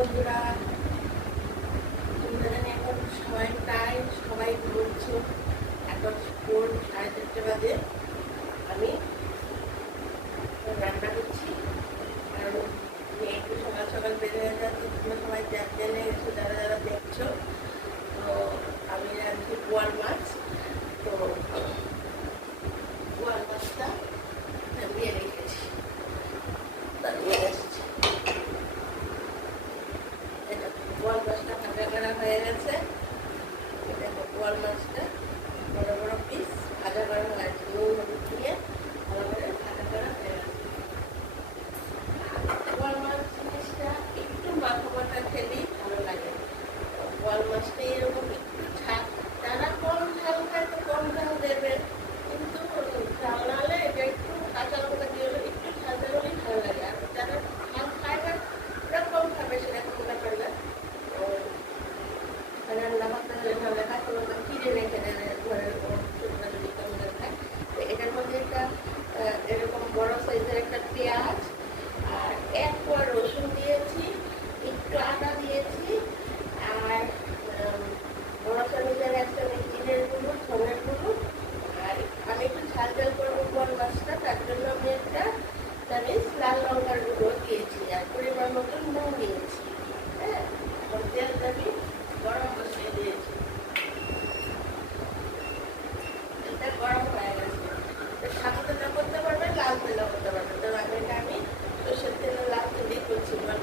বন্ধুরা, তোমরা জানি এখন সবাই প্রায় সবাই ঘুরছো। এখন ভোর 4:30 বাজে। আমি রান্না করছি, কারণ একটু সকাল সকাল বের হয়ে যাচ্ছে। তোমরা সবাই জেনে এসো, যারা যারা দেখছো। তো আমি রাঁধছি বোয়াল মাছ। তো বোয়াল মাছটা নিয়ে রেখেছি, নিয়ে এসেছি। বোয়াল মাছটা ভাজা করা হয়ে গেছে। দেখো বোয়াল মাছটা বড় বড় পিস ভাজা করা হয়েছে, নুন হলুদ দিয়ে ভালো করে ভাজা করা হয়ে গেছে। বোয়াল মাছ জিনিসটা একটু মাখা মাখা খেলেই ভালো লাগে। বোয়াল মাছটা এরকম একটু ঝাল, যারা কম ঝাল খায় তো কম ঝাল দেবে, কিন্তু ঝাল না হলে এটা একটু কাঁচা লঙ্কা দিয়ে একটু ঝাল ঝাল হলেই ভালো লাগে। আর যারা ঝাল খায় না ওরা কম খাবে, সেরকম ব্যাপার না। রান্না করতে হলে ভালো খায়, কোনো কিনে রেখে দেবে ঘরের ছোটরা যদি কম ঝাল খায়। তো এটার মধ্যে একটা এরকম বড় সাইজের একটা পেঁয়াজ আর 1 কোয়া রসুন দিয়েছি, একটু আদা দিয়েছি, আর বড় চামচের 1 চামচ জিরের গুঁড়ো, ধনের গুঁড়ো। আর আমি একটু ঝাল ঝাল করবো বোয়াল মাছটা, তার জন্য আমি একটা চামচ লাল লঙ্কার গুঁড়ো দিয়েছি, আর পরিমাণ মতো নুন দিয়েছি। হ্যাঁ, তেলটা আমি গরম বসিয়ে দিয়েছি, তেলটা গরম হয়ে গেছে। সাদা তেলও করতে পারবে, লাল তেলও করতে পারবে। তো আমি সর্ষের তেলে লাল তেলেই করছি বোয়াল